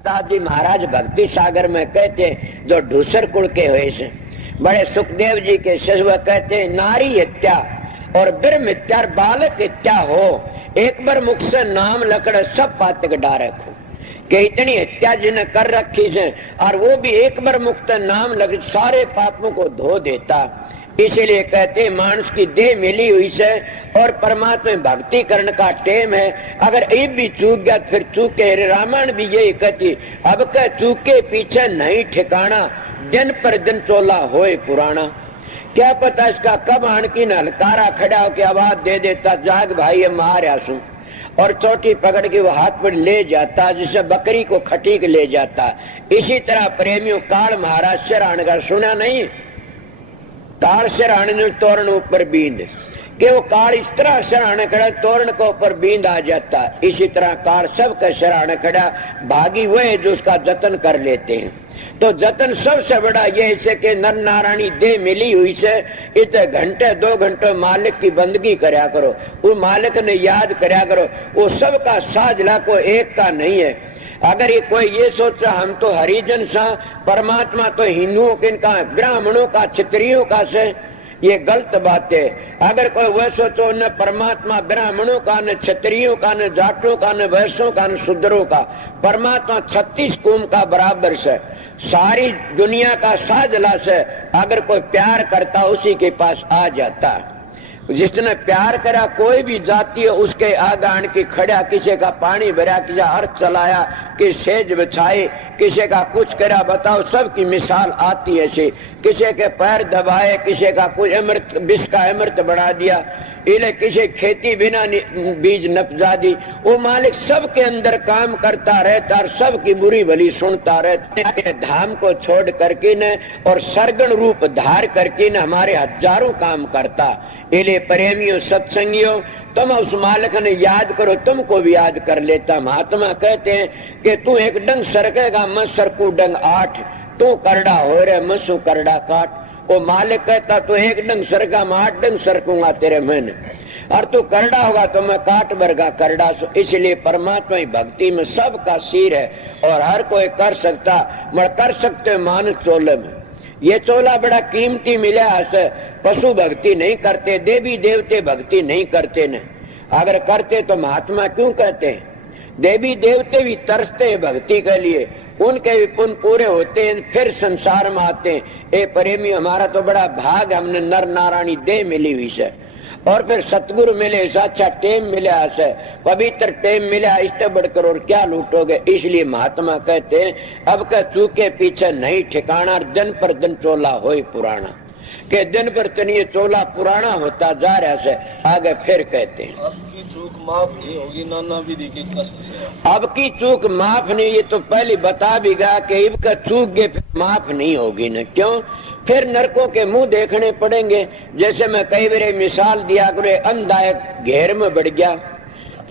दादी महाराज भक्ति सागर में कहते जो ढूसर कुल के हुए से बड़े सुखदेव जी के शिष्य कहते नारी हत्या और ब्रह्म हत्या बालक हत्या हो एक बार मुख से नाम लकड़ सब पातक डारे खो कि इतनी हत्या जिन्हें कर रखी से और वो भी एक बार मुक्त नाम लग सारे पापों को धो देता। इसीलिए कहते मानुष की देह मिली हुई से और परमात्मा भक्ति करने का टेम है। अगर एक भी चूक गया फिर चूके। रामायण भी यही कहती अब कह चूके पीछे नहीं ठिकाना दिन पर दिन चोला होए पुराना। क्या पता इसका कब आणकी न हलकारा खड़ा होकर आवाज दे देता जाग भाई मार आसू और चोटी पकड़ के वो हाथ पर ले जाता जिसे बकरी को खटीक ले जाता। इसी तरह प्रेमियों काल महाराज शरण का सुना नहीं काल शरण तोरण ऊपर बींद कि वो काल इस तरह शरण खड़ा तोरण को ऊपर बींद आ जाता। इसी तरह काल सबका शरण खड़ा भागी वो है जो उसका जतन कर लेते हैं। तो जतन सबसे बड़ा ये है कि नर नारायणी देह मिली हुई से इस घंटे 2 घंटे मालिक की बंदगी करया करो वो मालिक ने याद करया करो। वो सबका साझला को एक का नहीं है। अगर ये कोई ये सोचा हम तो हरिजन सा परमात्मा तो हिंदुओं के इनका ब्राह्मणों का क्षत्रियों का से ये गलत बात है। अगर कोई वह सोचो न परमात्मा ब्राह्मणों का न क्षत्रियों का न जाटों का न वैश्यों का न शूद्रों का परमात्मा 36 कुम का बराबर से सारी दुनिया का साझला से अगर कोई प्यार करता उसी के पास आ जाता। जिसने प्यार करा कोई भी जाति है उसके आगान की खड़ा किसी का पानी भरा किसी अर्थ चलाया कि सेज बिछाए किसी का कुछ करा बताओ सबकी मिसाल आती है ऐसी। किसी के पैर दबाए किसी का कुछ अमृत विष का अमृत बढ़ा दिया इले किसी खेती बिना बीज नपजा दी। वो मालिक सबके अंदर काम करता रहता और सबकी बुरी भली सुनता रहता। धाम को छोड़ करके न और सरगण रूप धार करके न हमारे हजारों काम करता। इले प्रेमियों सत्संगियों तुम उस मालिक ने याद करो तुमको भी याद कर लेता। महात्मा कहते हैं कि तू एक डंग सरकेगा मैं सरकू डंग 8 तू करड़ा हो रे मसू करड़ा काट। वो मालिक कहता तो एक डंग सरका मैं 8 डंग सरकूंगा तेरे मैंने और तू करड़ा होगा तो मैं काट बरगा करड़ा। इसलिए परमात्मा की भक्ति में सबका सिर है और हर कोई कर सकता मगर कर सकते मानुष चोले में। ये चोला बड़ा कीमती मिला है। पशु भक्ति नहीं करते देवी देवते भक्ति नहीं करते न। अगर करते तो महात्मा क्यों कहते हैं। देवी देवते भी तरसते हैं भक्ति के लिए उनके भी पुण्य पूरे होते हैं फिर संसार में आते हैं। ए प्रेमी हमारा तो बड़ा भाग हमने नर नारायणी देह मिली हुई है और फिर सतगुरु मिले अच्छा टेम मिला है पवित्र टेम मिला इससे बढ़कर और क्या लूटोगे। इसलिए महात्मा कहते हैं अब का चूके पीछे नहीं ठिकाना दिन पर दिन चोला होई पुराना के दिन पर तनिए चोला पुराना होता जा रहा है। आगे फिर कहते हैं अब की चूक माफ नहीं होगी नाना विधि के कष्ट से। अब की चूक माफ नहीं ये तो पहले बता भी गया कि अब का चूक गए फिर माफ नहीं होगी न। क्यों फिर नरकों के मुंह देखने पड़ेंगे। जैसे मैं कई बार मिसाल दिया करे अंधा एक घेर में बढ़ गया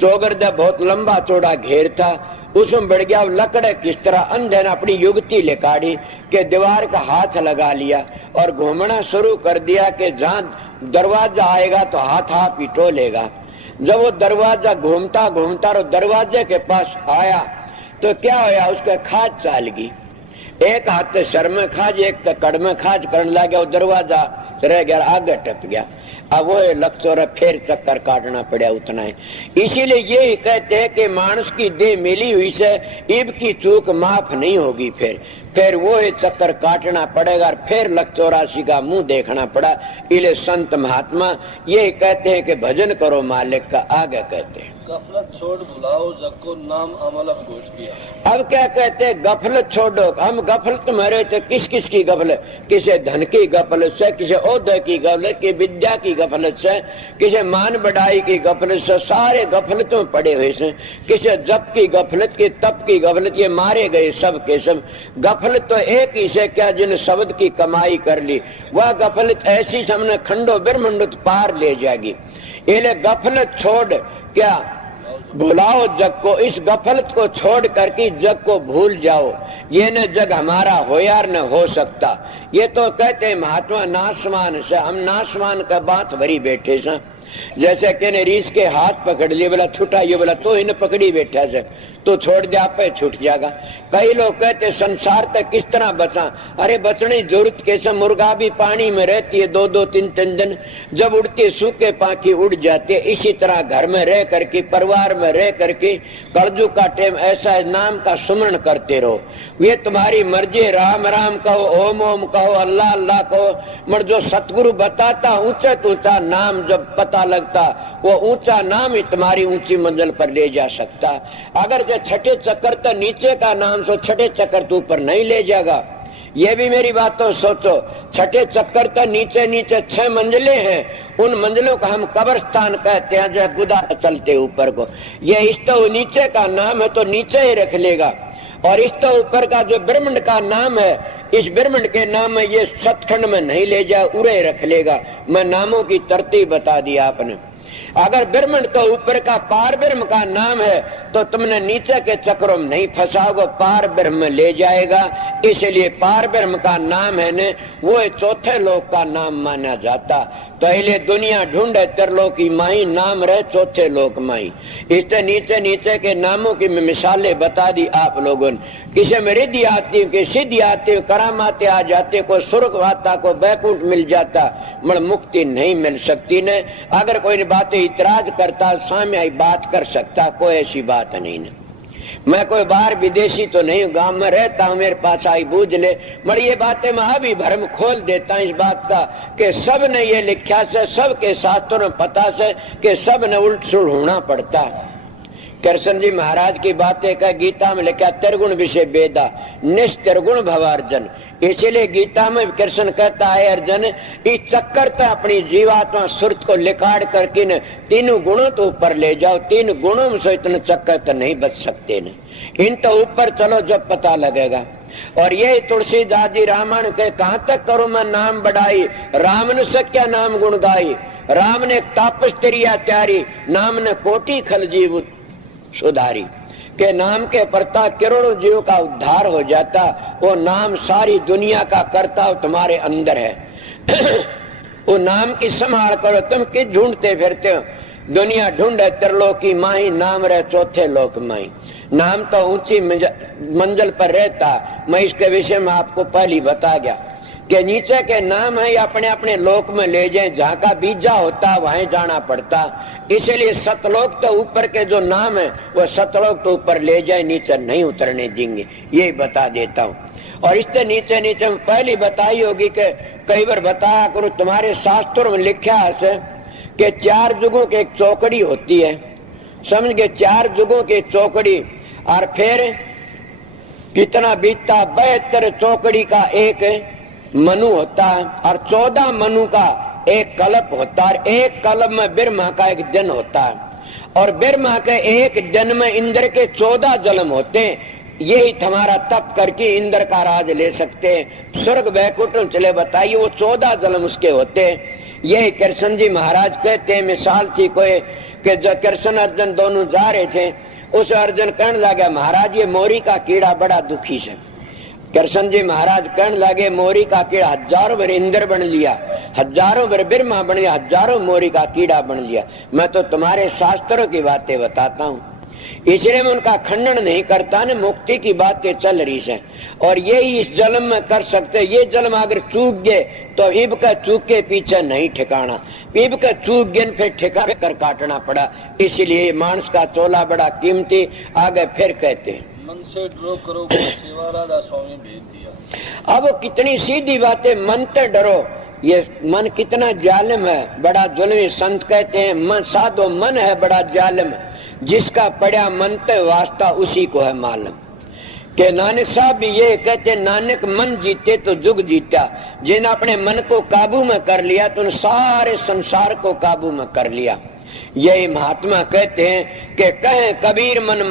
चौगरदा बहुत लंबा चौड़ा घेर था उसमें बढ़ गया लकड़े किस तरह अंधे ने अपनी युक्ति लेकाड़ी के दीवार का हाथ लगा लिया और घूमना शुरू कर दिया कि जहां दरवाजा आएगा तो हाथ हाथ पिटो लेगा। जब वो दरवाजा घूमता घूमता और दरवाजे के पास आया तो क्या होया उसके खाज चाल गई। एक हाथ से सर में खाज एक तो कड़ में खाज करने लग गया वो दरवाजा रह गया आगे टप गया। अब वो लक्ष्य फिर चक्कर काटना पड़ा उतना ही। इसीलिए ये कहते हैं कि मानुष की देह मिली हुई से इब की चूक माफ नहीं होगी। फिर वो चक्कर काटना पड़ेगा और फिर लक्ष्य 84 का मुंह देखना पड़ा। इले संत महात्मा ये कहते हैं कि भजन करो मालिक का। आगे कहते हैं गफलत छोड़ भुलाओ जको नाम अमल घोष किया। अब क्या कहते हैं गफलत छोड़ो। हम गफलत में रहे थे किस किस की गफलत किसी धन की गफलत से किसी ओहदे की गफलत की विद्या की गफलत से किसी मान बढ़ाई की गफलत से सारे गफलतों में पड़े हुए से किसी जप की गफलत की तप की गफलत ये मारे गए सब के सब। गफलत तो एक ही से क्या जिन शब्द की कमाई कर ली वह गफलत ऐसी सामने खंडो ब्रह्मंड पार ले जाएगी। ये गफलत छोड़ क्या भुलाओ जग को। इस गफलत को छोड़ करके जग को भूल जाओ। ये न जग हमारा हो यार न हो सकता। ये तो कहते हैं महात्मा नासमान से हम नासमान का बात भरी बैठे सा जैसे कहने रीस के हाथ पकड़ लिए, बोला छुटा, ये बोला तो इन्हें पकड़ी बैठा से तो छोड़ दिया पे छूट जाएगा। कई लोग कहते संसार तक किस तरह बचा, अरे बचने की जरूरत कैसे, मुर्गा भी पानी में रहती है 2-2 3-3 दिन, जब उड़ती है सूखे पाखी उड़ जाती है। इसी तरह घर में रह करके, परिवार में रह करके, कलजू का टाइम ऐसा है, नाम का सुमरण करते रहो। ये तुम्हारी मर्जी, राम राम कहो, ओम ओम कहो, अल्लाह अल्लाह कहो, मगर जो सतगुरु बताता ऊंचा तो ऊंचा नाम जब पता लगता, वो ऊंचा नाम ही तुम्हारी ऊंची मंजिल पर ले जा सकता। अगर जो छठे चक्कर तो नीचे का नाम सो, छठे चक्कर तो ऊपर नहीं ले जाएगा। ये भी मेरी बात तो सोचो, छठे चक्कर तो नीचे नीचे 6 मंजिलें हैं, उन मंजिलों को हम कब्रस्तान कहते हैं, जो गुदा चलते ऊपर को। ये इस तो नीचे का नाम है तो नीचे ही रख लेगा, और इस तो ऊपर का जो ब्रह्मांड का नाम है, इस ब्रह्मांड के नाम में ये सतखंड में नहीं ले जाए, उरे रख लेगा। मैं नामों की तरतीब बता दी आपने। अगर ब्रह्मांड तो ऊपर का पार ब्रह्म का नाम है तो तुमने नीचे के चक्रों में नहीं फंसाओगे, पार ब्रह्म में ले जाएगा। इसलिए पार ब्रह्म का नाम है ने, वो चौथे लोक का नाम माना जाता। पहले दुनिया ढूंढे त्रिलोकी माई, नाम रहे चौथे लोक माई। इससे नीचे नीचे के नामों की मिसालें बता दी आप लोगों ने। किसी में रिद्धि आती, कि सिद्धि आती, करामाते आ जाते, कोई स्वर्ग आता, को बैकुंठ मिल जाता, मगर मुक्ति नहीं मिल सकती ने। अगर कोई बात इतराज करता, सामने बात कर सकता, कोई ऐसी बात नहीं ने। मैं कोई बाहर विदेशी तो नहीं, गांव में रहता हूं, मेरे पास आई बूझ ले, मगर ये बातें मैं अभी भरम खोल देता हूं इस बात का कि सब ने ये लिखा से, सबके शास्त्रों में पता से कि सब ने उल्ट सुलट होना पड़ता। कृष्ण जी महाराज की बातें का गीता में लिखा, त्रिगुण विषय वेदा निस्त्रिगुण भवार्जन। इसलिए गीता में कृष्ण कहता है, अर्जुन इस चक्कर तो अपनी जीवात्मा सुरत को लिखाड़ करके न तीनों गुणों तो ऊपर ले जाओ, 3 गुणों में से इतने चक्कर तो नहीं बच सकते न, इन तो ऊपर चलो जब पता लगेगा। और यही तुलसीदास जी रामायण के, कहाँ तक करूं मैं नाम बढ़ाई, राम ने सक्या नाम गुण गाई, राम ने तापस त्रिया त्यारी, नाम ने कोटि खल जीव सुधारी। के नाम के प्रता करोड़ों जीवों का उद्धार हो जाता। वो नाम सारी दुनिया का करता तुम्हारे अंदर है। वो नाम की संभाल करो, तुम किस ढूंढते फिरते हो, दुनिया ढूंढे त्रिलोकी माही, नाम रहे चौथे लोक माही। नाम तो ऊंची मंजिल पर रहता। मैं इसके विषय में आपको पहले ही बता गया कि नीचे के नाम है अपने अपने लोक में ले जाए, जहाँ का बीजा होता वहीं जाना पड़ता। इसलिए सतलोक तो ऊपर के जो नाम है वो सतलोक तो ऊपर ले जाए, नीचे नहीं उतरने देंगे, यही बता देता हूँ। और इससे नीचे नीचे पहले बताई होगी कि कई बार बताया करो, तुम्हारे शास्त्रों में लिखा है कि 4 जुगों की एक चौकड़ी होती है, समझ गए, 4 जुगों की चौकड़ी। और फिर कितना बीतता, 72 चौकड़ी का एक मनु होता है, और 14 मनु का एक कल्प होता है, एक कल्प में ब्रह्मा का एक दिन होता है, और ब्रह्मा के एक दिन में इंद्र के 14 जन्म होते हैं। यही तुम्हारा तप करके इंद्र का राज ले सकते हैं, स्वर्ग वैकुंठ चले बताइए, वो 14 जन्म उसके होते हैं। यही कृष्ण जी महाराज कहते हैं, मिसाल थी कोई कि जो कृष्ण अर्जुन दोनों जा रहे थे, उस अर्जुन कहने लगा, महाराज ये मोरी का कीड़ा बड़ा दुखी से। कृष्ण जी महाराज कहने लगे, मोरी का कीड़ा, हजारों बार इंद्र बन लिया, हजारों बार ब्रह्मा बन लिया, हजारों मोरी का कीड़ा बन लिया। मैं तो तुम्हारे शास्त्रों की बातें बताता हूँ, इसलिए मैं उनका खंडन नहीं करता न। मुक्ति की बातें चल रही है, और यही इस जन्म में कर सकते। ये जन्म अगर चूक गए तो इब का चूक के पीछे नहीं ठिकाना, इब का चूक गए फिर ठिकाने कर काटना पड़ा। इसलिए मानस का चोला बड़ा कीमती। आगे फिर कहते हैं, मन से डरो करो सेवा, राधा स्वामी भेज दिया। अब कितनी सीधी बातें, मन से डरो। ये मन कितना जालिम है, बड़ा जुल्मी। संत कहते हैं, मन साधो मन है बड़ा जालिम, जिसका पड़ा मन ते वास्ता उसी को है मालूम। के नानक साहब भी ये कहते, नानक मन जीते तो जुग जीता। जिन अपने मन को काबू में कर लिया तो उन सारे संसार को काबू में कर लिया। यही महात्मा कहते हैं कि कहे कबीर मन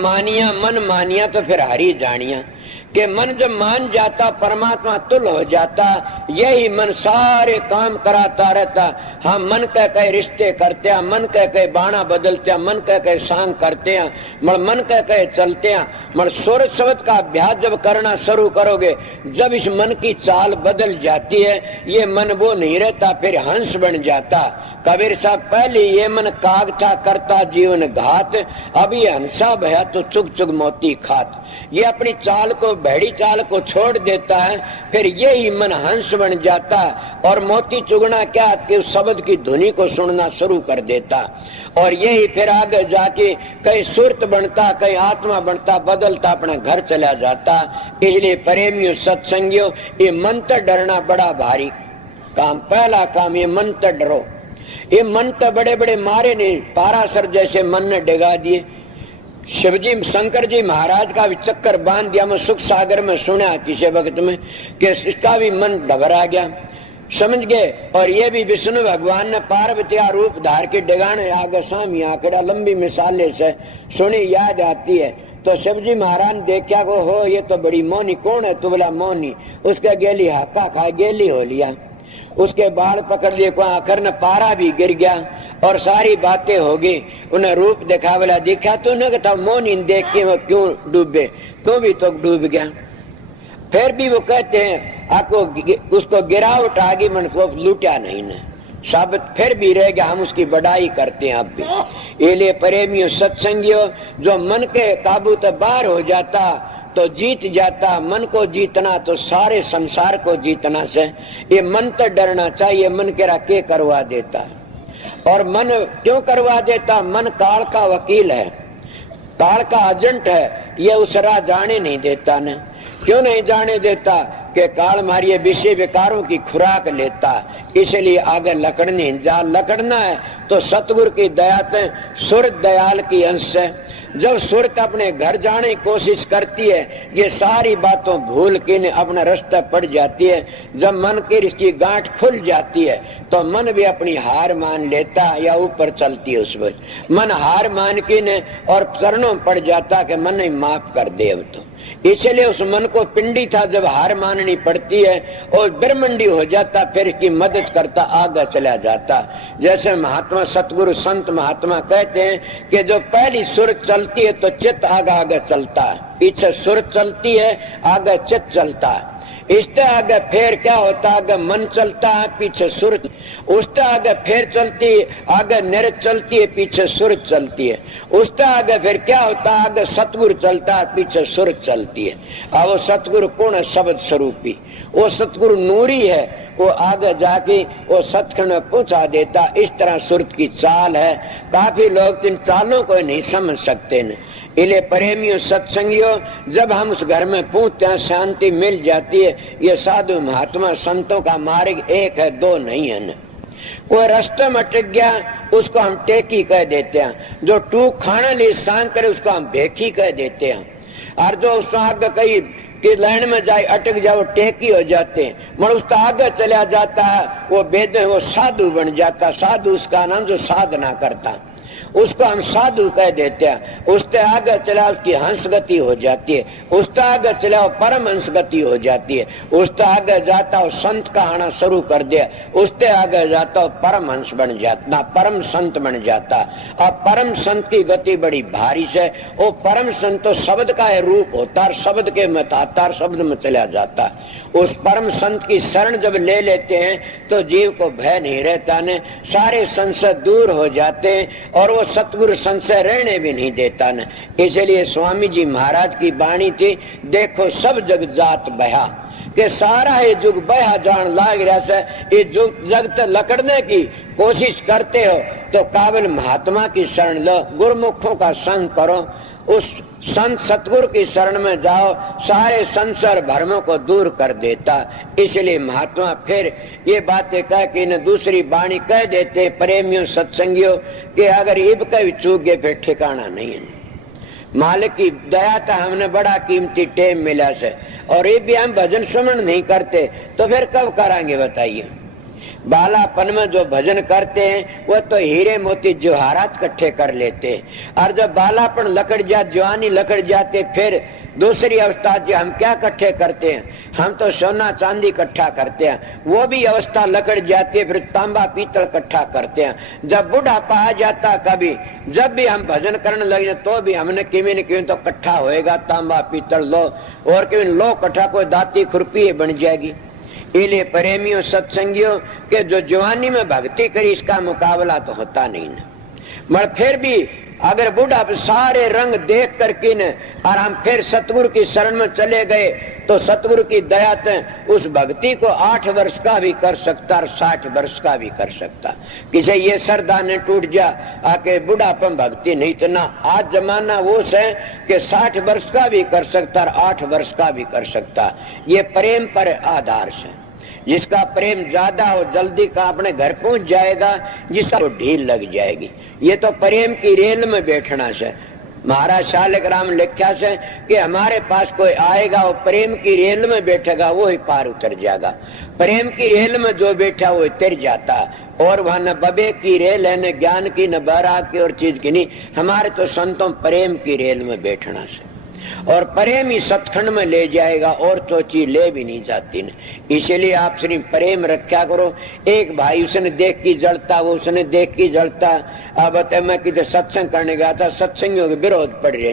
मानिया तो फिर हरि जानिया। कि मन जब मान जाता परमात्मा तुल हो जाता, यही मन सारे काम कराता रहता। हम मन कह कहे रिश्ते करते हैं, मन कह कहे बाणा बदलते हैं, मन कह कहे सांग करते हैं, मन कह कहे चलते हैं। मगर सुर शब्द का अभ्यास जब करना शुरू करोगे, जब इस मन की चाल बदल जाती है, ये मन वो नहीं रहता, फिर हंस बन जाता। कबीर साहब पहले ये मन काग था करता जीवन घात, अभी हंसा भया तो चुग चुग मोती खात। ये अपनी चाल को, भेड़ी चाल को छोड़ देता है, फिर यही मन हंस बन जाता और मोती चुगना क्या कि उस शब्द की धुनी को सुनना शुरू कर देता और यही फिर आगे जाके कहीं सुरत बनता, कहीं आत्मा बनता, बदलता, अपना घर चला जाता। इसलिए प्रेमियों सत्संगियों, ये मंत्र डरना बड़ा भारी काम। पहला काम ये मंत्र डरो। ये मंत्र बड़े बड़े मारे ने, पारासर जैसे मन ने डिगा दिए। शिवजी शंकर जी महाराज का भी चक्कर बांध दिया। मैं सुख सागर में सुना किसी वक्त में कि इसका भी मन घबरा गया, समझ गए। और ये भी विष्णु भगवान ने पार्वती रूप धार के डिगाने आगे सामी आंकड़ा लंबी मिसाले से सुनी याद आती है। तो शिवजी महाराज ने देखा को हो ये तो बड़ी मौनी, कौन है तू? बोला मौनी। उसके गेली हाका खा गेली हो लिया, उसके बाल पकड़ लिए, को आखिर न पारा भी गिर गया और सारी बातें हो गई। उन्हें रूप देखा, बोला देखा तूने? कहता मौनी देख के वो क्यों डूबे? तू भी तो डूब गया। फिर भी वो कहते हैं आपको उसको गिरावट आ गई, मन को लूटा नहीं ने साबित फिर भी रह गया। हम उसकी बड़ाई करते हैं अब भी। इसलिए प्रेमियों सत्संगियों, जो मन के काबू तो बाहर हो जाता तो जीत जाता। मन को जीतना तो सारे संसार को जीतना से। ये मन तो डरना चाहिए। मन केरा के करवा देता और मन क्यों करवा देता? मन काल का वकील है, काल का एजेंट है। ये उस राह जाने नहीं देता न। क्यों नहीं जाने देता? कि काल मारिए विषय विकारों की खुराक लेता, इसलिए आगे लकड़ने जा। लकड़ना है तो सतगुरु की दया से, सुरत दयाल की अंश है। जब सुरत अपने घर जाने की कोशिश करती है, ये सारी बातों भूल के अपना रास्ता पड़ जाती है। जब मन की इसकी गांठ खुल जाती है तो मन भी अपनी हार मान लेता या ऊपर चलती है। उस वक्त मन हार मान के ने और चरणों पड़ जाता कि मन ही माफ कर दे अब तो। इसलिए उस मन को पिंडी था, जब हार माननी पड़ती है और ब्रह्मंडी हो जाता, फिर इसकी मदद करता, आगे चला जाता। जैसे महात्मा सतगुरु संत महात्मा कहते हैं कि जो पहली सुर चलती है तो चित्त आगे आगे चलता है, पीछे सुर चलती है आगे चित्त चलता है। इससे आगे फिर क्या होता? आगे मन चलता है, पीछे सुर। उससे आगे फिर चलती है, आगे नृत्य चलती है, पीछे सुर चलती है। उससे आगे फिर क्या होता है? आगे सतगुरु चलता है, पीछे सुर चलती है। अब वो सतगुरु कौन है? शब्द स्वरूपी। वो सतगुरु नूरी है, वो आगे जाके वो सतखंड में पहुंचा देता। इस तरह सुरत की चाल है। काफी लोग इन चालों को नहीं समझ सकते न। इसलिए प्रेमियों सत्संगियों, जब हम उस घर में पहुंचते हैं शांति मिल जाती है। ये साधु महात्मा संतों का मार्ग एक है, दो नहीं है न। कोई रास्ते में अटक गया उसको हम टेकी कह देते हैं, जो टूक खाने लिए सांग करे उसको हम भेखी कह देते हैं, और जो उस आगे कहीं कि लाइन में जाए अटक जाओ टेकी हो जाते हैं। मगर उसका आगे चला जाता है वो वेद, वो साधु बन जाता। साधु उसका नाम जो साधना करता, उसको हम साधु कह देते हैं। उससे आगे चला उसकी हंस गति हो जाती है, उससे आगे चला परम हंस गति हो जाती है। उससे आगे जाता हो संत का आना शुरू कर दिया, उससे आगे जाता हो परम हंस बन जाता, परम संत बन जाता। अब परम संत की गति बड़ी भारी से। वो परम संत तो शब्द का रूप होता है, शब्द के मतातार शब्द में चला जाता। उस परम संत की शरण जब ले लेते हैं तो जीव को भय नहीं रहता ने, सारे संशय दूर हो जाते हैं और वो सतगुरु संशय रहने भी नहीं देता न। इसलिए स्वामी जी महाराज की वाणी थी, देखो सब जग जात बहा, कि सारा ये जुग बहा जान लाग रहा से। ये जगत लकड़ने की कोशिश करते हो तो काबिल महात्मा की शरण लो, गुरुमुखों का संग करो, उस संत सतगुरु की शरण में जाओ, सारे संसार भ्रमों को दूर कर देता। इसलिए महात्मा फिर ये बातें कह के इन्हें दूसरी वाणी कह देते प्रेमियों सत्संगियों कि अगर इब कभी चूक गए फिर ठिकाना नहीं है। मालिक की दया था, हमने बड़ा कीमती टेम मिला से, और ये भी हम भजन सुमन नहीं करते तो फिर कब कराएंगे बताइए। बालापन में जो भजन करते हैं वो तो हीरे मोती जवाहरात इकट्ठे कर लेते हैं, और जब बालापन लकड़ जात, जवानी लकड़ जाते, फिर दूसरी अवस्था जो हम क्या इकट्ठे करते हैं? हम तो सोना चांदी इकट्ठा करते हैं। वो भी अवस्था लकड़ जाती है, फिर तांबा पीतल इकट्ठा करते हैं। जब बुढ़ापा आ जाता, कभी जब भी हम भजन करने लगे तो भी हमने किमी न किमी तो इकट्ठा होएगा तांबा पीतल लो, और किमी लो इकट्ठा कोई दाती खुरपी बन जाएगी। इसलिए प्रेमियों सत्संगियों के जो जवानी में भक्ति करी इसका मुकाबला तो होता नहीं ना। मगर फिर भी अगर बूढ़ा सारे रंग देख करके न और हम फिर सतगुरु की शरण में चले गए तो सतगुरु की दया से उस भक्ति को 8 वर्ष का भी कर सकता और 60 वर्ष का भी कर सकता। किसे ये श्रद्धा ने टूट जा आके बुढ़ापन भक्ति नहीं तो ना। आज जमाना वो है कि 60 वर्ष का भी कर सकता और 8 वर्ष का भी कर सकता। ये प्रेम पर आधार से, जिसका प्रेम ज्यादा हो जल्दी का अपने घर पहुंच जाएगा, जिसका ढील लग जाएगी। ये तो प्रेम की रेल में बैठना से। महाराज शालिक राम लिखा से कि हमारे पास कोई आएगा वो प्रेम की रेल में बैठेगा वो ही पार उतर जाएगा। प्रेम की रेल में जो बैठा वो उतर जाता। और वहां न बबे की रेल है, न ज्ञान की, न बरा की और चीज की नहीं। हमारे तो संतों प्रेम की रेल में बैठना से, और प्रेम ही सतखंड में ले जाएगा और तो चीज ले भी नहीं जाती न। इसलिए आप सिर्फ प्रेम रखा करो। एक भाई उसने देख की जलता, वो उसने देख की जलता। अब मैं किधर सत्संग करने गया था, सत्संगियों के विरोध पड़ रहे।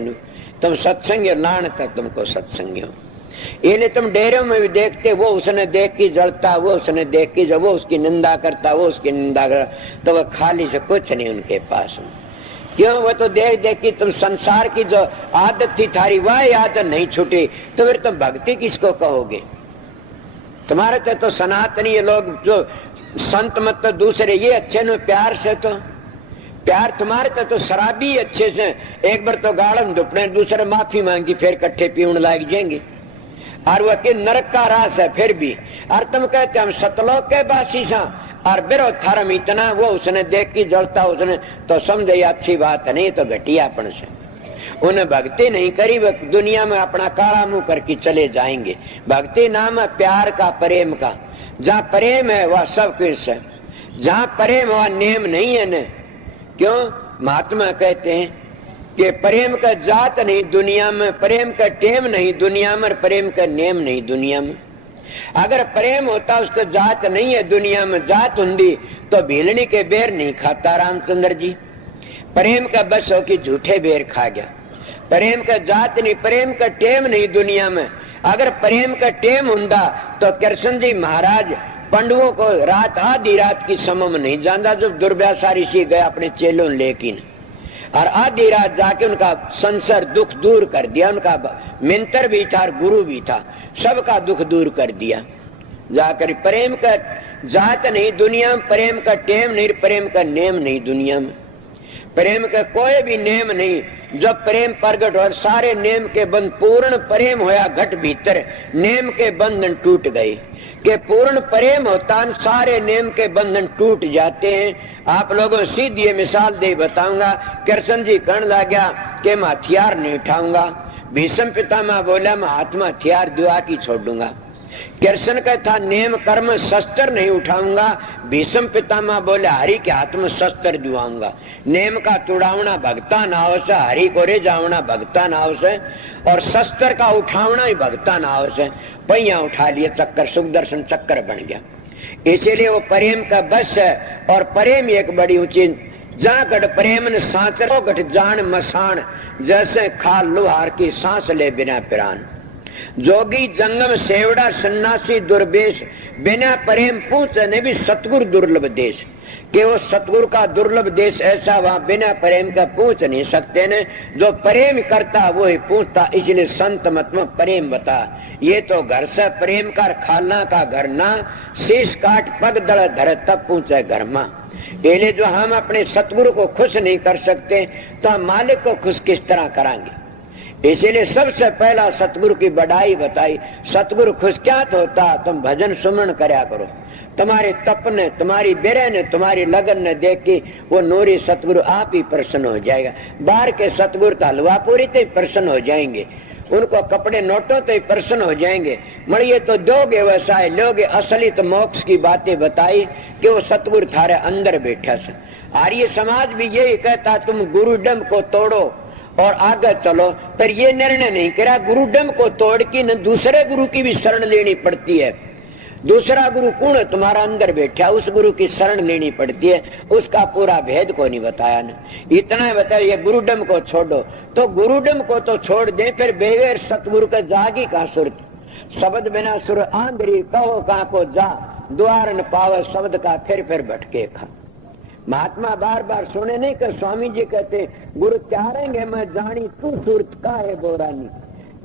तुम सत्संग नान तक तुमको सत्संगी हो। इसलिए तुम डेरों में भी देखते, वो उसने देख की जलता, वो उसने देख की, जब वो उसकी निंदा करता, वो उसकी निंदा करता, तो वह खाली से कुछ नहीं उनके पास। क्यों? वो तो देख देख की तुम संसार की जो आदत थी थारी वह आदत नहीं छूटी, तो फिर तुम भक्ति किसको कहोगे? तुम्हारे तो सनातनी लोग जो संत मत तो दूसरे ये अच्छे न प्यार से, तो प्यार तुम्हारे तो शराबी अच्छे से। एक बार तो गाड़न दुपड़े, दूसरे माफी मांगी, फिर कट्ठे पीने लग जाएंगे। और वह के नरक का रास है फिर भी। और तुम कहते हम सतलोक के बासी सा और बिरो थरम इतना, वो उसने देख की जलता, उसने तो समझे अच्छी बात नहीं, तो घटियापन से उन्हें भक्ति नहीं करी। वह दुनिया में अपना काला मुंह करके चले जाएंगे। भक्ति नाम है प्यार का, प्रेम का। जहाँ प्रेम है वह सब कुछ है, जहाँ प्रेम वह नेम नहीं है न। क्यों? महात्मा कहते हैं कि प्रेम का जात नहीं दुनिया में, प्रेम का टेम नहीं दुनिया में, प्रेम का नेम नहीं दुनिया में। अगर प्रेम होता उसको जात नहीं है दुनिया में, जात हुंदी तो भीलनी के बेर नहीं खाता रामचंद्र जी। प्रेम का बस हो कि झूठे बेर खा गया। प्रेम का जात नहीं, प्रेम का टेम नहीं दुनिया में। अगर प्रेम का टेम हुंदा तो कृष्ण जी महाराज पंडवों को रात आधी रात की समम नहीं जानता, जब दुर्व्यासा ऋषि गए अपने चेलों लेकिन, और आधी रात जाके उनका संसार दुख दूर कर दिया। उनका मिंत्र भी था और गुरु भी था, सबका दुख दूर कर दिया जाकर। प्रेम का जात नहीं दुनिया में, प्रेम का टेम नहीं, प्रेम का नेम नहीं दुनिया में। प्रेम का कोई भी नेम नहीं। जब प्रेम प्रगट हो सारे नेम के बंध पूर्ण प्रेम होया घट भीतर, नेम के बंधन टूट गए। कि पूर्ण प्रेम होता सारे नेम के बंधन टूट जाते हैं। आप लोगों को सीधी मिसाल दे बताऊंगा। कृष्ण जी कहने लगा कि मैं हथियार नहीं उठाऊंगा। भीष्म पितामह बोला मैं हाथ में हथियार दुआ की छोड़ूंगा। कृष्ण का था नेम कर्म शस्त्र नहीं उठाऊंगा। भीष्म पितामह बोले हरि के हाथ में शस्त्र दुआऊंगा। नेम का तुड़ावना भगता नाव से, हरि को रे जावना भगता नाव से, और शस्त्र का उठावना ही भगता नाव से। पहिया उठा लिए चक्कर, सुखदर्शन चक्कर बन गया। इसीलिए वो प्रेम का बस है। और प्रेम एक बड़ी ऊंची, जहाँ गढ़ प्रेम ने सांचरो गठ जान मसान, जैसे खाल लुहार की सांस ले बिना पिरान। जोगी जंगम सेवड़ा सन्यासी दुर्वेश, बिना प्रेम पूछने भी सतगुरु दुर्लभ देश। कि वो सतगुरु का दुर्लभ देश ऐसा, वहां बिना प्रेम का पूछ नहीं सकते ने। जो प्रेम करता वो ही पूछता। इसलिए संत मत में प्रेम बता। ये तो घर से प्रेम कर खाना का घर ना, शीश काट पग दड़ धर तब पूछे घर मां। इसलिए जो हम अपने सतगुरु को खुश नहीं कर सकते तो हम मालिक को खुश किस तरह कराएंगे? इसीलिए सबसे पहला सतगुरु की बड़ाई बताई। सतगुरु खुश क्या होता? तुम भजन सुमरण करया करो। तुम्हारे तप ने, तुम्हारी बेरे ने, तुम्हारी लगन ने देख के वो नूरी सतगुरु आप ही प्रसन्न हो जाएगा। बाहर के सतगुरु तो हलवा पूरी तो ही प्रसन्न हो जाएंगे, उनको कपड़े नोटों तो ही प्रसन्न हो जाएंगे। मड़िए तो दोगे व्यवसाय लोगे। असली तो मोक्ष की बातें बताई कि वो सतगुरु थारे अंदर बैठा से। आर्य समाज भी यही कहता तुम गुरुडम को तोड़ो और आगे चलो। पर ये निर्णय नहीं करा गुरुडम को तोड़ के न दूसरे गुरु की भी शरण लेनी पड़ती है। दूसरा गुरु कौन है? तुम्हारा अंदर बैठा, उस गुरु की शरण लेनी पड़ती है। उसका पूरा भेद को नहीं बताया न। इतना बताया ये गुरुडम को छोड़ो, तो गुरुडम को तो छोड़ दे, फिर बगैर सतगुरु का जागी का सुरत। शब्द बिना सुर आंधरी, कहो कहाँ को जा, द्वार न पावे शब्द का फिर भटके खा। महात्मा बार बार सुने नहीं कि स्वामी जी कहते गुरु चारेंगे मैं जानी तू सूरत का है बोरानी,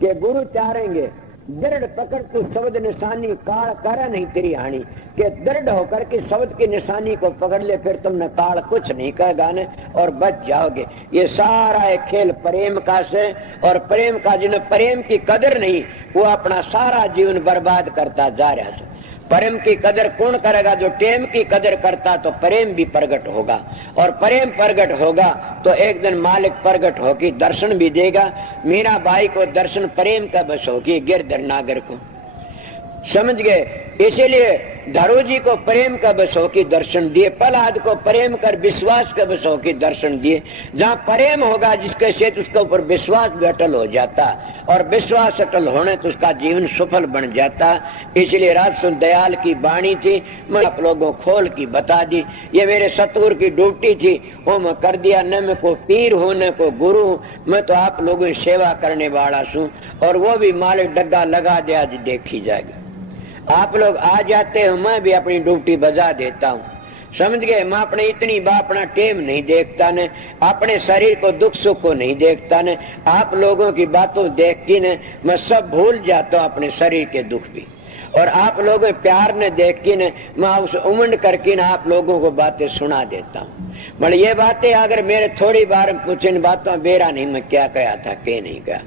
के गुरु चारेंगे दृढ़ पकड़ तू शब्द निशानी, काल करे नहीं तेरी हानि, के दृढ़ होकर के शब्द की निशानी को पकड़ ले, फिर तुमने काल कुछ नहीं कहेगा ने और बच जाओगे। ये सारा एक खेल प्रेम का से, और प्रेम का जिन्हें प्रेम की कदर नहीं वो अपना सारा जीवन बर्बाद करता जा रहा है। प्रेम की कदर कौन करेगा? जो टेम की कदर करता, तो प्रेम भी प्रकट होगा, और प्रेम प्रकट होगा तो एक दिन मालिक प्रकट होगी, दर्शन भी देगा। मीरा बाई को दर्शन प्रेम का बस होगी, गिरधर नागर को, समझ गए। इसीलिए धरू जी को प्रेम का बस होगी दर्शन दिए, प्रहलाद को प्रेम कर विश्वास का बस होगी दर्शन दिए। जहाँ प्रेम होगा जिसके से उसके ऊपर विश्वास भी अटल हो जाता, और विश्वास अटल होने तो उसका जीवन सफल बन जाता। इसलिए राजसुन दयाल की वाणी थी, मैं आप लोगों खोल की बता दी। ये मेरे सतगुरु की ड्यूटी थी, वो मैं कर दिया। न मैं को पीर हूं न को गुरु हूं, मैं तो आप लोगों की सेवा करने वाला हूं, और वो भी मालिक डग्गा लगा दे, आज देखी जाएगी। आप लोग आ जाते हो, मैं भी अपनी ड्यूटी बजा देता हूँ, समझ गए। मैं अपने इतनी बात अपना टेम नहीं देखता ने, अपने शरीर को दुख सुख को नहीं देखता ने, आप लोगों की बातों देख के ने मैं सब भूल जाता हूँ, अपने शरीर के दुख भी। और आप लोगों प्यार ने देख के ने मैं उस उमंड करके ना आप लोगों को बातें सुना देता हूँ। मतलब ये बातें अगर मेरे थोड़ी बार पूछे इन बातों बेरा नहीं मैं क्या कहा था क्या नहीं कहा।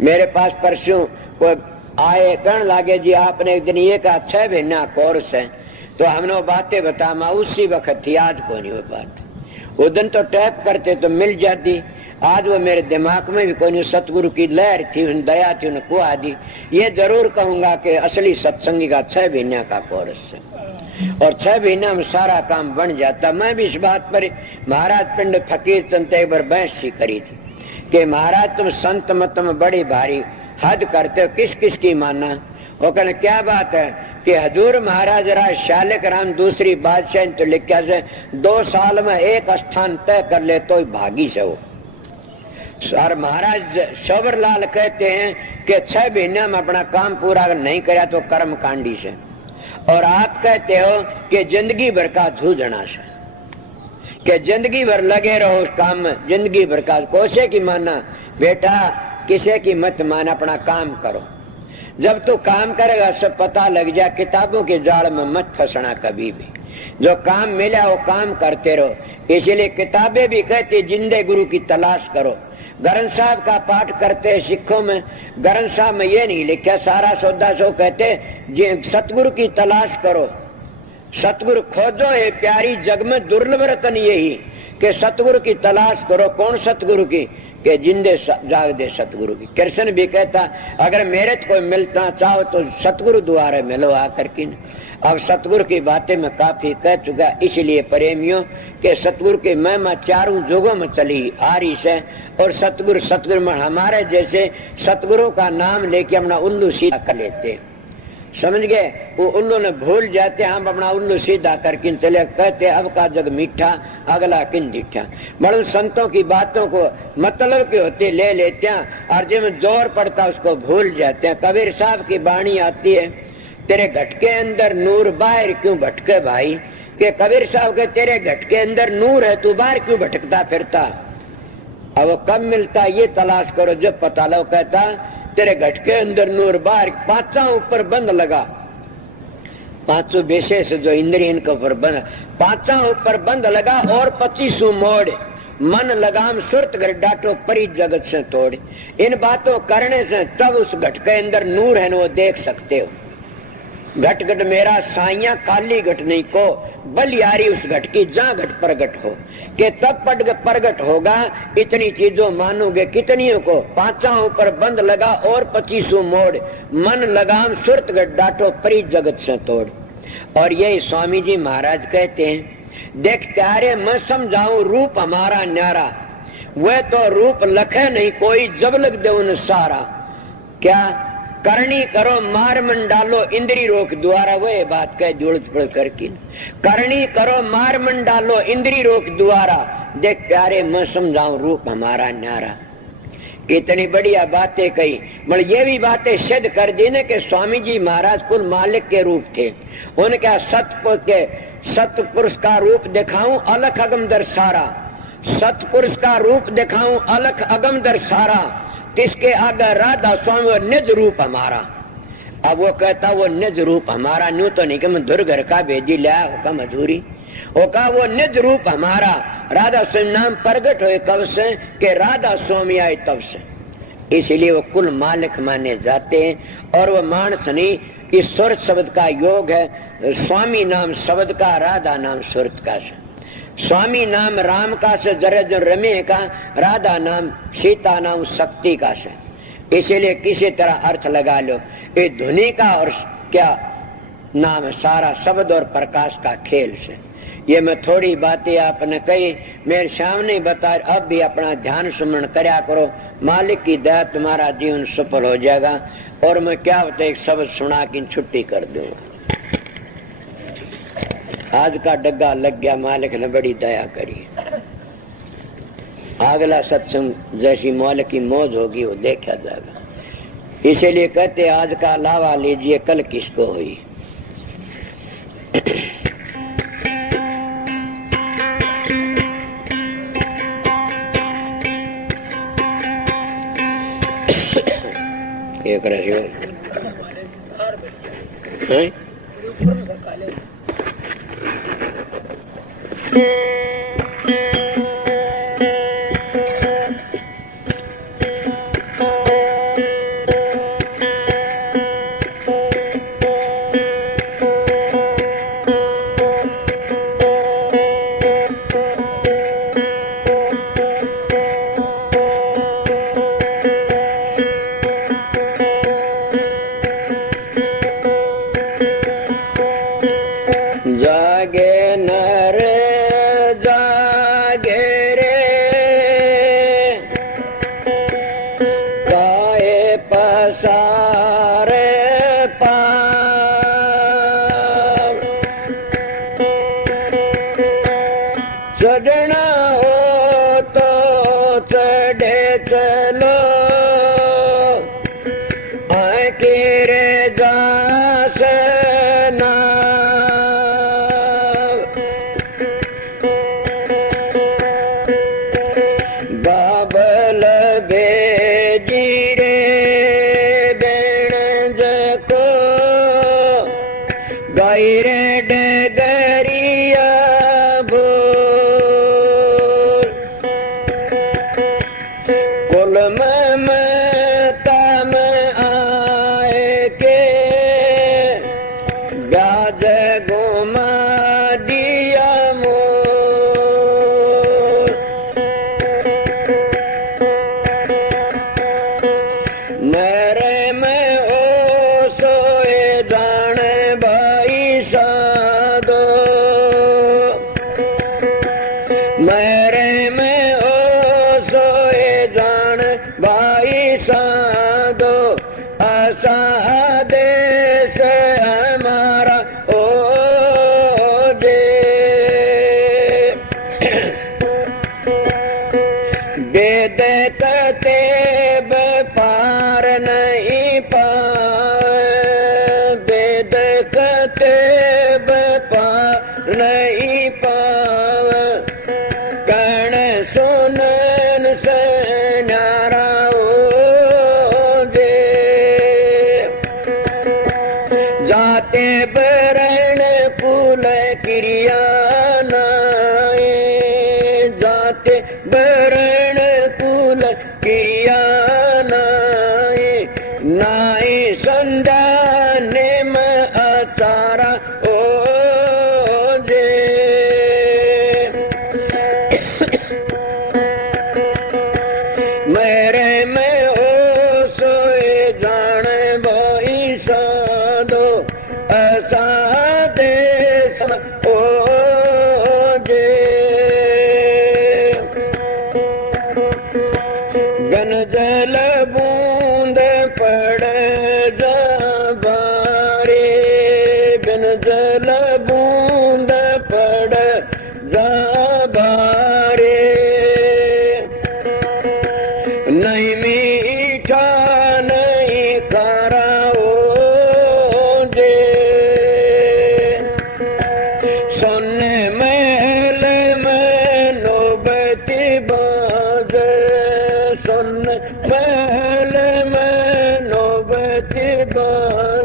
मेरे पास परसों कोई आए कहने लागे जी आपने एक दिन ये कहा 6 महीना कोर्स है, तो हमने वो बातें बता, मैं उसी वक्त याद को नहीं वो बात। उस दिन तो टैप करते तो मिल जाती, आज वो मेरे दिमाग में भी कोई नहीं। सतगुरु की लहर थी, उन दया थी, उन्हें कुआ दी। ये जरूर कहूंगा कि असली सत्संगी का 6 महीने का कोर्स है, और 6 महीना में सारा काम बन जाता। मैं भी इस बात पर महाराज पिंड फकीर तंत एक बार बहस सी करी थी कि महाराज तुम संत मत में बड़ी भारी हद करते हो, किस किस की माना। वो कहने क्या बात है कि हजूर महाराज राज शालिक राम दूसरी बादशाह तो लिखा से 2 साल में एक स्थान तय कर ले तो भागी से हो। और महाराज शोभरलाल कहते हैं कि 6 महीने में अपना काम पूरा नहीं करा तो कर्म कांडी से, और आप कहते हो कि जिंदगी भर का जूझना से, कि जिंदगी भर लगे रहो उस काम में, जिंदगी भर का कोशे की माना। बेटा किसी की मत मान, अपना काम करो। जब तू काम करेगा सब पता लग जाए, किताबों के जाल में मत फंसना कभी भी। जो काम मिला वो काम करते रहो। इसलिए किताबें भी कहती जिंदे गुरु की तलाश करो। ग्रंथ साहब का पाठ करते सिखों में, ग्रंथ साहब में ये नहीं लिखा सारा सौदा सो कहते सतगुरु की तलाश करो, सतगुरु खोजो है प्यारी जग में दुर्लभ रतन यही, कि सतगुरु की तलाश करो। कौन सतगुरु की? के जिंदे जाग दे सतगुरु की। कृष्ण भी कहता अगर मेरे को कोई मिलना चाहो तो सतगुरु द्वारा मिलो आकर के। अब सतगुरु की बातें मैं काफी कह चुका, इसलिए प्रेमियों के सतगुरु के महिमा चारों जुगों में चली आ रही है। और सतगुरु में हमारे जैसे सतगुरु का नाम लेके अपना उल्लू सीधा कर लेते, समझ गए। वो उल्लू ने भूल जाते, हम अपना उल्लू सीधा करके चले कहते अब का जग मीठा अगला किन दिठा। बड़े संतों की बातों को मतलब के होते ले लेते हैं, और जिसमें जोर पड़ता उसको भूल जाते हैं। कबीर साहब की वाणी आती है, तेरे घट के अंदर नूर बाहर क्यों भटके भाई। के कबीर साहब के तेरे घट के अंदर नूर है, तू बाहर क्यों भटकता फिरता। अब वो कब मिलता ये तलाश करो, जब पता लो। कहता तेरे घट के अंदर नूर बाहर, 5 ऊपर बंद लगा, 5 विशेष जो इंद्रिय इनके ऊपर बंद, 5 ऊपर बंद लगा, और 25 मोड़ मन लगाम सुरत घर डाटो परी जगत से तोड़। इन बातों करने से तब उस घट के अंदर नूर है वो देख सकते हो। घट घट मेरा साइया काली घट नहीं को, बलियारी उस घट की जहां घट प्रगट हो, के तब प्रगट होगा। इतनी चीजों मानोगे कितनियों को, 5 ऊपर बंद लगा और 25 मोड़ मन लगाम सुरत घट डाटो परी जगत से तोड़। और यही स्वामी जी महाराज कहते हैं, देख प्यारे मैं समझाऊं रूप हमारा न्यारा, वह तो रूप लखे नहीं कोई जब लग दे उन सारा। क्या करनी करो मार मन डालो इंद्री रोक द्वारा, वह बात कह जुड़ करके। करनी करो मार मन डालो इंद्री रोक द्वारा, देख प्यारे मैं समझाऊं रूप हमारा न्यारा। इतनी बढ़िया बातें कही, मतलब ये भी बातें सिद्ध कर दी ने कि स्वामी जी महाराज कुल मालिक के रूप थे। उनका सतपुरुष का रूप दिखाऊं अलख अगम दर्शारा, सतपुरुष का रूप दिखाऊं अलख अगम दर्शारा, किसके आगे राधा स्वामी वो निज रूप हमारा। अब वो कहता वो निज रूप हमारा, न्यू तो नहीं कि मैं दुर्घर का भेजी लिया हुक्म अधूरी, वो कहा वो निज रूप हमारा। राधा स्वामी नाम प्रगट हुए कब से कि राधा स्वामी आए तब से, इसलिए वो कुल मालिक माने जाते हैं। और वो मानस नहीं, इस सुरत शब्द का योग है, स्वामी नाम शब्द का, राधा नाम सुरत का से। स्वामी नाम राम का से, जरज रमे का, राधा नाम सीता नाम शक्ति का से। इसीलिए किसी तरह अर्थ लगा लो, ये धुनी का और क्या नाम है, सारा शब्द और प्रकाश का खेल से। ये मैं थोड़ी बातें आपने कही, मेरे सामने बता, अब भी अपना ध्यान सुमरण करया करो, मालिक की दया तुम्हारा जीवन सफल हो जाएगा। और मैं क्या होता एक शब्द सुना की छुट्टी कर दूंगा। आज का डग्गा लग गया, मालिक ने बड़ी दया करी। अगला सत्संग जैसी मौल की मौज होगी वो देखा जाएगा। इसीलिए कहते आज का लावा लीजिए कल किसको हुई। एक रही सा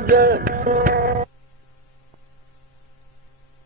दे